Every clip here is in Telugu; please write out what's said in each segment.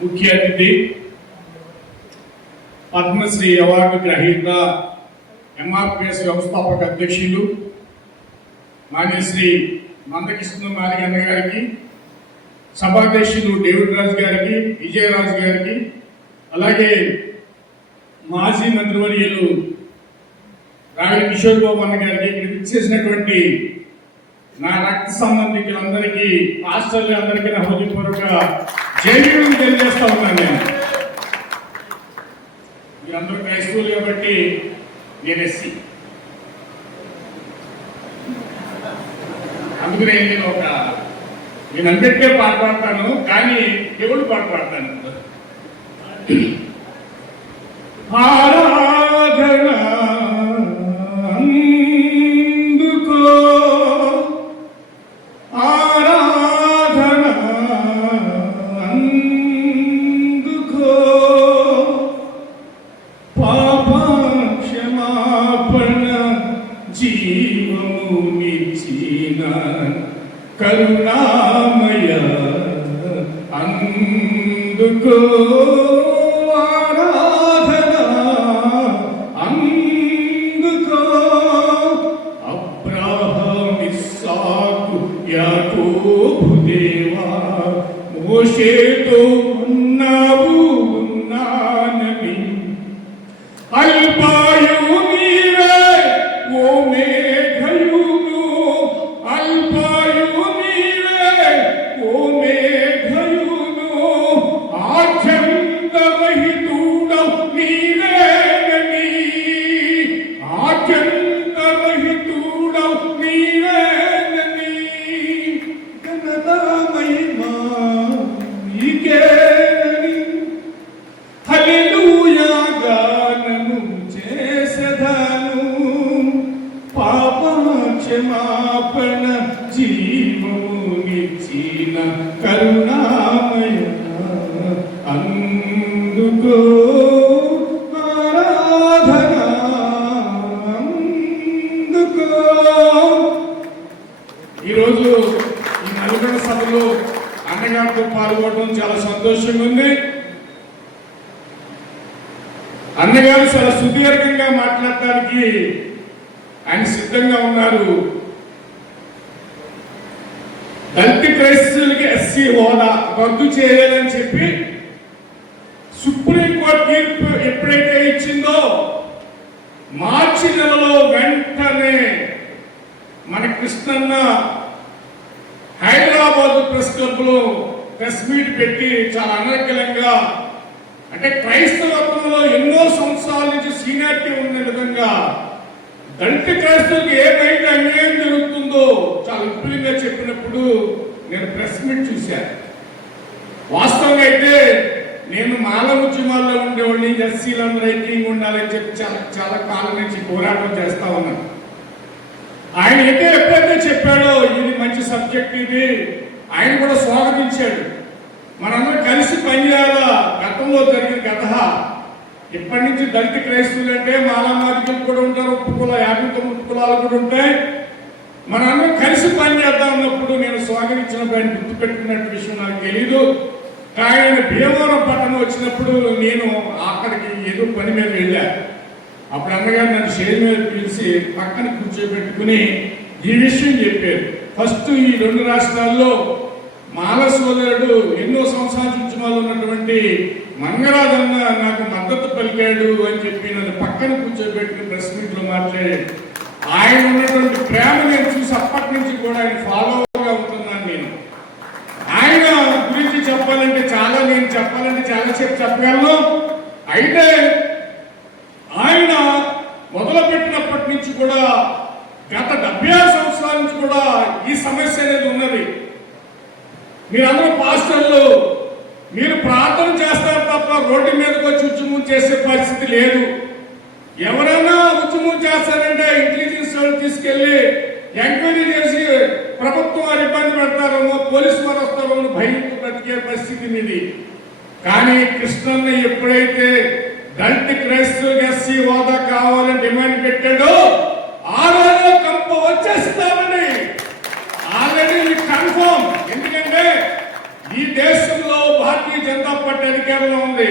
ముఖ్య అతిథి పద్మశ్రీ అవార్డు గ్రహీత ఎంఆర్పిఎస్ వ్యవస్థాపక అధ్యక్షులు మాన్యశ్రీ మందకృష్ణ మాదిగన్న గారికి, సభాధ్యక్షులు డేవిడ్ రాజు గారికి, విజయరాజు గారికి, అలాగే మాజీ మంత్రివర్యులు రావిడి కిషోర్ బాబు అన్న గారికి, ఇక్కడ ఇచ్చేసినటువంటి నా రక్త సంబంధికులందరికీ, పాస్టర్లందరికీ నా హృదయపూర్వక జైలు తెలియజేస్తా ఉన్నాను. నేను మీరందరూ క్రైస్తవులు కాబట్టి నేను ఎస్సీ, అందుకనే నేను అంబేద్కర్ పాట పాడతాను, కానీ ఎవరు పాట పాడతాను. ఆరాధన అందుకో, ఆరాధన అందుకో, పాప క్షమాపణ జీవము నిచ్చిన కరుణామయ అందుకో, ఆరాధన అందుకో. అబ్రహాము ఇస్సాకు యాకోబు దేవా, మోషేతో ఉన్నావు ఉన్నానని, అల్పాయువు నీవే ఓ మేఘయును, అల్పాయువు నీవే ఓ మేఘయును, ఆద్యంతరహితుడవు నీవేనని, ఆద్యంతరహితుడవు నీవేనని, ఘనత మహిమ నీకేనని, హల్లెలూయా గానము చేసెదను, పాప క్షమాపణ జీవము నిచ్చిన కరుణామయ అందుకో, ఆరాధన అందుకో. ఈరోజు ఈ నలుగుర సభలో అన్నగారితో పాల్గొనడం చాలా సంతోషంగా ఉంది. అన్నగారు చాలా సుదీర్ఘంగా మాట్లాడటానికి ఆయన సిద్ధంగా ఉన్నారు. దళిత క్రైస్తవులకి ఎస్సీ హోదా రద్దు చేయాలని చెప్పి సుప్రీంకోర్టు తీర్పు ఎప్పుడైతే ఇచ్చిందో, మార్చి నెలలో వెంటనే మన కృష్ణన్న హైదరాబాద్ ప్రెస్ క్లబ్ లో ప్రెస్ మీట్ పెట్టి చాలా అనర్గళంగా, అంటే క్రైస్తవత్వంలో ఎన్నో సంవత్సరాల నుంచి సీనియారిటీ ఉన్న విధంగా దళిత క్రైస్తవులకు ఏమైతే అన్యాయం జరుగుతుందో చాలా విపులంగా చెప్పినప్పుడు నేను ప్రెస్ మీట్ చూశాను. వాస్తవంగా అయితే నేను మాల ఉద్యమాల్లో ఉండేవాడిని, ఎస్సీలందరూ ఐక్యంగా ఉండాలని చెప్పి చాలా కాలం నుంచి పోరాటం చేస్తా ఉన్నాను. ఆయన అయితే ఎప్పుడైతే చెప్పాడో ఇది మంచి సబ్జెక్ట్, ఇది ఆయన కూడా స్వాగతించాడు. మనందరం కలిసి పనిచేయాలా. గతంలో జరిగిన కథ ఇప్పటి నుంచి దళిత క్రైస్తవులు అంటే మాలామాదికలు కూడా ఉంటారు, ఉపకుల 59 కులాలు కూడా ఉంటాయి. మనందరం కలిసి పనిచేద్దాం అన్నప్పుడు నేను స్వాగతించినప్పుడు ఆయన గుర్తుపెట్టుకున్నట్టు విషయం నాకు తెలీదు. ఆయన భీమవరం పట్టణం వచ్చినప్పుడు నేను అక్కడికి ఏదో పని మీద వెళ్ళా. అప్పుడు అన్నగారు నన్ను షేర్ మీద పిలిచి పక్కన కూర్చోబెట్టుకుని ఈ విషయం చెప్పారు. ఫస్ట్ ఈ 2 రాష్ట్రాల్లో మాల సోదరుడు ఎన్నో సంవత్సరాల ఉద్యమాలు ఉన్నటువంటి మంగరాజన్న నాకు మద్దతు పలికాడు అని చెప్పి నన్ను పక్కన కూర్చోబెట్టుకుని ప్రెస్ మీట్ లో మాట్లాడాడు. ఆయన ఉన్నటువంటి ప్రేమ నేను చూసి అప్పటి నుంచి కూడా ఆయన ఫాలోగా ఉంటున్నాను. నేను ఆయన గురించి చెప్పాలంటే నేను చాలా సేపు చెప్పగలను. అయితే ఆయన మొదలుపెట్టినప్పటి నుంచి కూడా గత 76 సంవత్సరాల నుంచి కూడా ఈ సమస్య అనేది ఉన్నది. మీరందరూ పాస్టర్లు, మీరు ప్రార్థన చేస్తారు తప్ప రోడ్డు మీదకి వచ్చి ఉద్యమం చేసే పరిస్థితి లేదు. ఎవరైనా ఉద్యమం చేస్తారంటే ఇంటెలిజెన్స్ వాళ్ళు తీసుకెళ్లి ఎంక్వైరీ చేసి ప్రభుత్వం వారు ఇబ్బంది పెడతారేమో, పోలీసు వారు వస్తారో భయంతో బ్రతికే పరిస్థితి ఇది. కానీ కృష్ణన్న ఎప్పుడైతే దళిత క్రైస్తవులకు ఎస్సీ హోదా కావాలని డిమాండ్ పెట్టాడో ఆ రోజు కంప వచ్చేస్తామని ఆల్రెడీ కన్ఫర్మ్. ఎందుకంటే ఈ దేశం జనతా పార్టీ అధికారంలో ఉంది.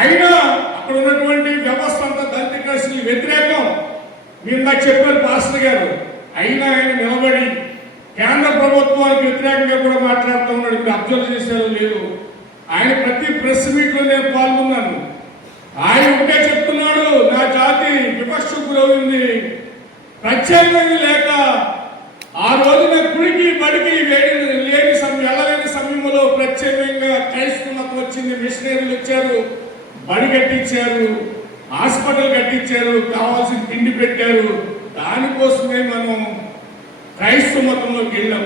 అయినా అక్కడ ఉన్నటువంటి వ్యవస్థ అంతా దళిత క్రైస్తవులకు వ్యతిరేకం. మీరు నాకు చెప్పారు పాస్టర్ గారు. అయినా ఆయన నిలబడి కేంద్ర ప్రభుత్వానికి వ్యతిరేకంగా కూడా మాట్లాడుతూ ఉన్నాడు. మీరు అబ్జర్వ్ చేశారో లేదు, ఆయన ప్రతి ప్రెస్ మీట్ లో నేను పాల్గొన్నాను. ఆయన ఒకటే చెప్తున్నాడు, నా జాతి వివక్షకు గురవుంది, ప్రత్యేకమైన లేక ఆ రోజున గుడికి బడికి లేని వెళ్ళలేని సమయంలో ప్రత్యేకంగా క్రైస్తవ మతం వచ్చింది. మిషనరీలు వచ్చారు, బడి కట్టించారు, హాస్పిటల్ కట్టించారు, కావాల్సిన తిండి పెట్టారు. దానికోసమే మనం క్రైస్తవ మతంలోకి వెళ్ళాం.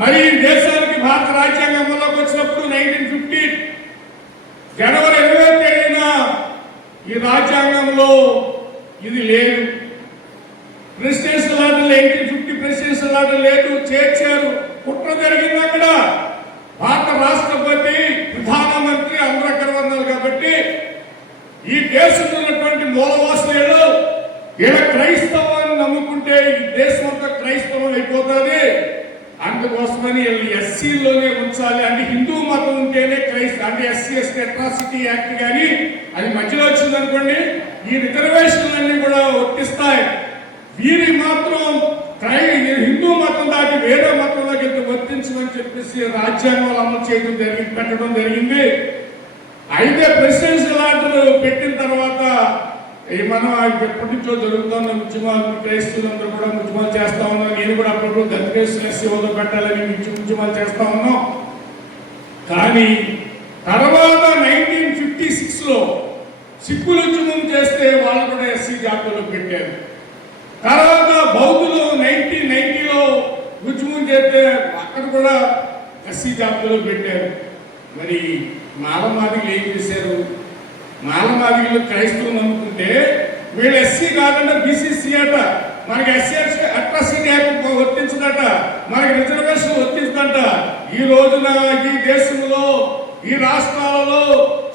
మరి దేశానికి భారత రాజ్యాంగం అమల్లోకి వచ్చినప్పుడు 1950 జనవరి 20వ తేదీన ఈ రాజ్యాంగంలో ఇది లేదు. ప్రెసిడెన్షియల్ ఆర్డర్ 1850 ప్రెసిడెన్షియల్ ఆర్డర్ లేదు, చేర్చారు. కుట్ర జరిగింది అక్కడ. భారత రాష్ట్రపతి ప్రధానమంత్రి అందరూ అక్కడ ఉన్నారు కాబట్టి ఈ దేశంలో ఉన్నటువంటి మూలవాసులు ఈడ క్రైస్తవాన్ని నమ్ముకుంటే ఈ దేశం అంతా క్రైస్తవం అయిపోతుంది. అందుకోసమని ఎస్సీలోనే ఉంచాలి. అంటే హిందూ మతం ఉంటేనే అంటే ఎస్సీ ఎస్టీ అట్రాసిటీ యాక్ట్ కానీ అది మధ్యలో వచ్చింది అనుకోండి, ఈ రిజర్వేషన్లన్నీ కూడా వర్తిస్తాయి. వీరి మాత్రం హిందూ మతం దాటి వేరే మతంలోకి వెళ్తే వర్తించమని చెప్పేసి రాజ్యాంగం అమలు చేయడం పెట్టడం జరిగింది. అయితే ప్రెసిడెన్షియల్ ఆర్డర్ పెట్టిన తర్వాత మనం ఎప్పటి నుంచో జరుగుతున్న ఉద్యమాలు, క్రైస్తవులందరూ కూడా ఉద్యమాలు చేస్తా ఉన్నాం. నేను కూడా అప్పుడు దళిత ఎస్సీ హోదా పెట్టాలని ఉద్యమాలు చేస్తా ఉన్నాం. కానీ తర్వాత 1956లో సిక్కులు ఉద్యమం చేస్తే వాళ్ళు కూడా ఎస్సీ జాబితాలో పెట్టారు. తర్వాత బౌద్ధులు 1990లో ఉద్యమం చేస్తే అక్కడ కూడా ఎస్సీ జాబితాలో పెట్టారు. మరి మాలమాదిగలు ఏం చేశారు? మాలమాదిగలు క్రైస్తవులు నమ్ముకుంటే వీళ్ళు ఎస్సీ కాకుండా బీసీసీ అట, మనకి ఎస్సీ అట్రాసిటీ యాక్ట్ వర్తించదట, మనకి రిజర్వేషన్ వర్తించదట. ఈ రోజున ఈ దేశంలో ఈ రాష్ట్రాలలో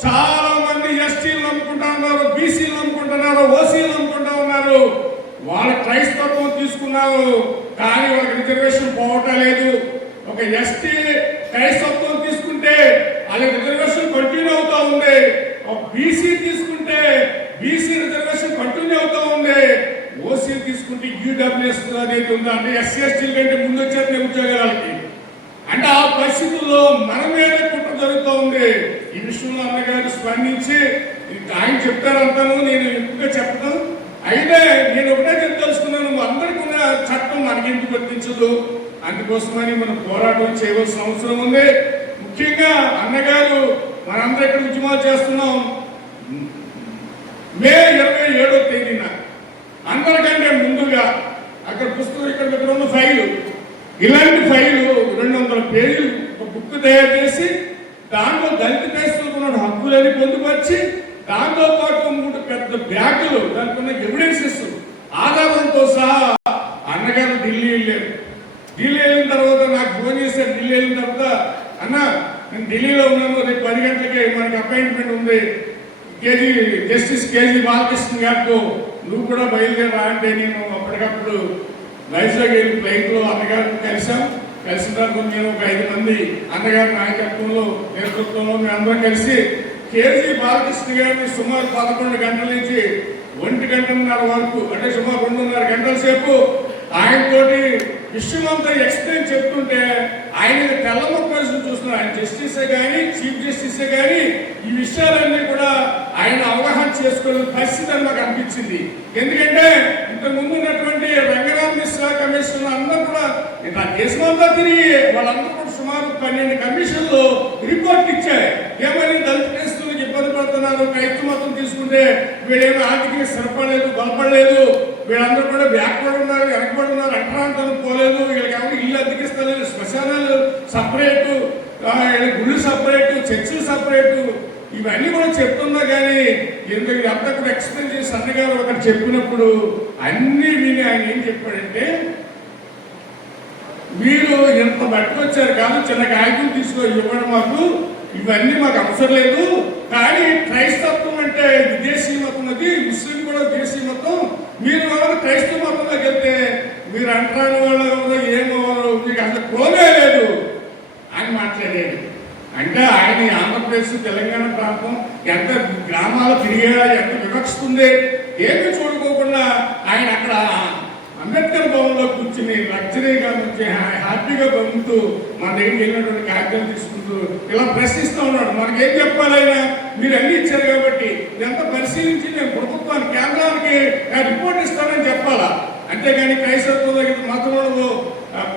చాలా మంది ఎస్టీలు నమ్ముకుంటా ఉన్నారు, బీసీలు నమ్ముకుంటున్నారు, ఓసీలు నమ్ముకుంటా ఉన్నారు. వాళ్ళ క్రైస్తవం తీసుకున్నారు కానీ వాళ్ళకి రిజర్వేషన్ పోవటం లేదు. ఒక ఎస్టీ క్రైస్తవం తీసుకుంటే వాళ్ళకి రిజర్వేషన్ కంటిన్యూ అవుతా ఉంది. ఒక బీసీ తీసుకుంటే బీసీ రిజర్వేషన్ కంటిన్యూ అవుతా ఉంది. ఓసీ తీసుకుంటే యూడబ్ల్యూఎస్ అనేది ఉంది. అంటే ఎస్సీ ఎస్టీల కంటే ముందు వచ్చేది ఉద్యోగాలకి. అంటే ఆ పరిస్థితుల్లో మన మీద కుట్ర జరుగుతూ ఉంది. ఈ విషయంలో అన్నగారు స్పందించి ఆయన చెప్తారంటాను, నేను ఎక్కువగా చెప్పను. అయితే నేను ఒకటే తెలుసుకున్నాను, అందరికీ ఉన్న చట్టం మనకెందుకు వర్తించదు, అందుకోసమని మనం పోరాటం చేయవలసిన అవసరం ఉంది. ముఖ్యంగా అన్నగారు మనందరూ ఇక్కడ ఉద్యమాలు చేస్తున్నాం. మే 27వ తేదీన అందరికంటే ముందుగా అక్కడ పుస్తకం ఇక్కడ ఉన్న ఫైలు, ఇలాంటి ఫైలు 200 పేజీలు ఒక బుక్ తయారు చేసి దాంట్లో దళిత క్రైస్తవులకు ఉన్న హక్కులని పొందుపరిచి దాంతో పాటు 3 పెద్ద బ్యాగులు దానికి ఉన్న ఎవిడెన్సెస్ ఆధారంతో సహా అన్నగారు ఢిల్లీ వెళ్ళారు. ఢిల్లీ వెళ్ళిన తర్వాత నాకు ఫోన్ చేశారు. ఢిల్లీ వెళ్ళిన తర్వాత అన్న నేను ఢిల్లీలో ఉన్నాను, రేపు 10 గంటలకి మనకి అపాయింట్మెంట్ ఉంది జస్టిస్ కేజీ బాలకృష్ణ గారితో, నువ్వు కూడా బయలుదేరా అంటే నేను అప్పటికప్పుడు వైజాగ్ వెళ్ళి ఫ్లైట్లో అన్నగారిని కలిసిన తర్వాత మేము ఒక 5 మంది అన్నగారి నాయకత్వంలో నేతృత్వంలో మేము అందరం కలిసి కేజీ బాలకృష్ణ గారిని సుమారు 11 గంటల నుంచి 1 గంటన్నర వరకు అంటే సుమారు 2.5 గంటల సేపు ఆయనతోటి విషయం అంతా ఎక్స్ప్లెయిన్ చెప్తుంటే ఆయన తెల్లమొక్కలు చూస్తున్నారు. ఆయన జస్టిసే కానీ చీఫ్ జస్టిసే కానీ ఈ విషయాలన్నీ కూడా ఆయన అవగాహన చేసుకునే పరిస్థితి అని నాకు అనిపించింది. ఎందుకంటే ఇంతకుముందు ఉన్నటువంటి రంగనాథ్ మిశ్రా కమిషన్ అందరూ కూడా ఇట్లా దేశమంతా తిరిగి వాళ్ళందరూ కూడా సుమారు 12 కమిషన్లు రిపోర్ట్ ఇచ్చాయి. ఏమని దళిత క్రైస్తవులకు ఇబ్బంది పడుతున్నారు, క్రైస్తవ మతం తీసుకుంటే వీళ్ళేమో ఆర్థికంగా స్థిరపడలేదు, బలపడలేదు, వీళ్ళందరూ కూడా బ్యాక్వర్డ్ ఉన్నారు, వెనకబడి ఉన్నారు, అంటరాంతరం పోలేదు, వీళ్ళకి ఎవరు ఇల్లు అద్దెకిస్తలేదు, శ్మశానాలు సపరేటు, గుళ్ళు సపరేటు, చర్చిలు సపరేటు, ఇవన్నీ కూడా చెప్తున్నా కానీ ఎందుకు అంతా కూడా ఎక్స్ప్లెయిన్ చేసి అన్నగారు ఒకటి చెప్పినప్పుడు అన్ని విని ఆయన ఏం చెప్పాడంటే, మీరు ఎంత పట్టుకొచ్చారు కాదు, చిన్న కాగితం ఇవ్వడం మాకు ఇవన్నీ మాకు అవసరం లేదు. కానీ క్రైస్తవం అంటే విదేశీ మతం, అది ముస్లిం కూడా విదేశీ మతం, మీరు వాళ్ళు క్రైస్తవ మతంలోకి వెళ్తే మీరు అంటరాని వాళ్ళు ఏమో మీకు అసలు కోనే లేదు అని మాట్లాడాడు. అంటే ఆయన ఈ ఆంధ్రప్రదేశ్ తెలంగాణ ప్రాంతం ఎంత గ్రామాలు తిరిగా ఎంత వివక్షిస్తుంది ఏమీ చూడుకోకుండా ఆయన అక్కడ అంబేద్కర్ భవన్లో కూర్చుని లగ్జరీగా నుంచి హ్యాపీగా పొందుతూ మన దగ్గరికి వెళ్ళినటువంటి కాగితాలు తీసుకుంటూ ఇలా ప్రశ్నిస్తూ ఉన్నాడు. మనకేం చెప్పాలైనా మీరు అన్ని ఇచ్చారు కాబట్టి ఇదంతా పరిశీలించి నేను ప్రభుత్వానికి కేంద్రానికి రిపోర్ట్ ఇస్తానని చెప్పాలా. అంతేగాని క్రైస్తత్వం మతం ఉండదు,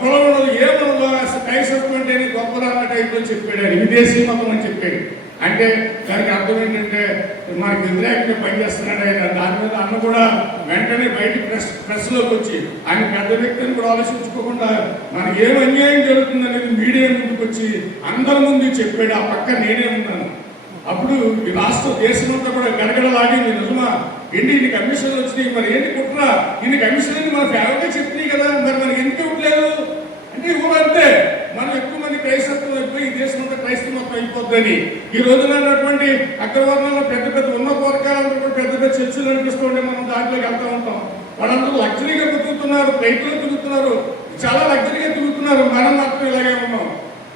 కులం ఉండదు, ఏముండదు, క్రైస్తత్వం అంటే గొప్పదన్న టైప్లో చెప్పాడు. ఆయన విదేశీ మతం అని చెప్పాడు. అంటే దానికి అర్థం ఏంటంటే మనకి వ్యతిరేకంగా పనిచేస్తున్నాడు ఆయన. దాని మీద అన్న కూడా వెంటనే బయట ప్రెస్లోకి వచ్చి ఆయన పెద్ద వ్యక్తిని కూడా ఆలోచించుకోకుండా మనకి ఏం అన్యాయం జరుగుతుంది అనేది మీడియా ముందుకు వచ్చి అందరి ముందు చెప్పాడు. ఆ పక్క నేనే ఉన్నాను. అప్పుడు ఈ రాష్ట్ర దేశమంతా కూడా గడగడలాగింది. నిజమా ఏంటి ఇన్ని కమిషన్లు వచ్చినాయి, మరి ఏంటి కుట్ర, ఇన్ని కమిషన్లు మన ఫేవర్గా చెప్తున్నాయి కదా, మరి మనకి ఎందుకు ఇవ్వట్లేదు అంటే ఇవ్వమంటే మనం ఎక్కువ మంది క్రైస్తత్వం అయిపోయి ఈ దేశం అంతా క్రైస్తవం అయిపోద్దని ఈ రోజున ఉన్నటువంటి అగ్రవర్ణంలో పెద్ద పెద్ద ఉన్న వర్గాలందరూ కూడా పెద్ద పెద్ద చర్చలు అనిపిస్తుంటే మనం దాంట్లోకి వెళ్తూ ఉంటాం. వాళ్ళందరూ లగ్జరీగా తిరుగుతున్నారు, ఫ్లైట్లో తిరుగుతున్నారు, చాలా లగ్జరీగా తిరుగుతున్నారు. మనం మాత్రం ఇలాగే ఉన్నాం.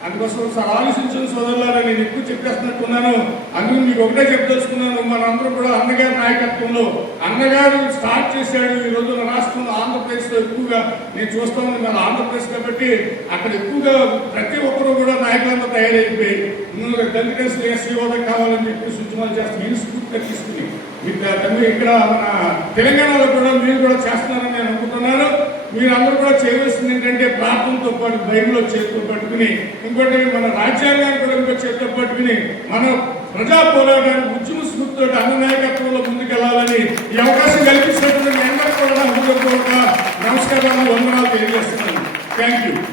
అందుకోసం ఆలోచించిన సోదరులారా నేను ఎక్కువ చెప్పేస్తున్నట్టున్నాను. అందుకు మీకు ఒకటే చెప్పదలుచుకున్నాను. మనందరం కూడా అన్నగారి నాయకత్వంలో అన్నగారు స్టార్ట్ చేశాడు. ఈ రోజున రాష్ట్రంలో ఆంధ్రప్రదేశ్లో ఎక్కువగా నేను చూస్తాను. మన ఆంధ్రప్రదేశ్ కాబట్టి అక్కడ ఎక్కువగా ప్రతి ఒక్కరూ కూడా నాయకులంతా తయారైపోయి దళిత ఎస్సీ హోదా కావాలని చెప్పి సూచనలు చేస్తాను. ఈ స్ఫూర్తిగా తీసుకుని ఇక్కడ మన తెలంగాణలో కూడా మీరు కూడా చేస్తున్నారని నేను అనుకుంటున్నాను. మీరందరూ కూడా చేయవలసింది ఏంటంటే ప్రార్థనతో పాటు బైబిల్లో చేతితో పట్టుకుని, ఇంకోటి మన రాజ్యాంగాన్ని కూడా ఇంకో చేతితో పట్టుకుని మన ప్రజా పోరాటానికి ఉద్యమ స్ఫూర్తితో అన్న నాయకత్వంలో ముందుకెళ్లాలని ఈ అవకాశం కల్పించినటువంటి అందరికీ కూడా హృదయపూర్వక నమస్కారాలు, వందనాలు తెలియజేస్తున్నాను. Thank you.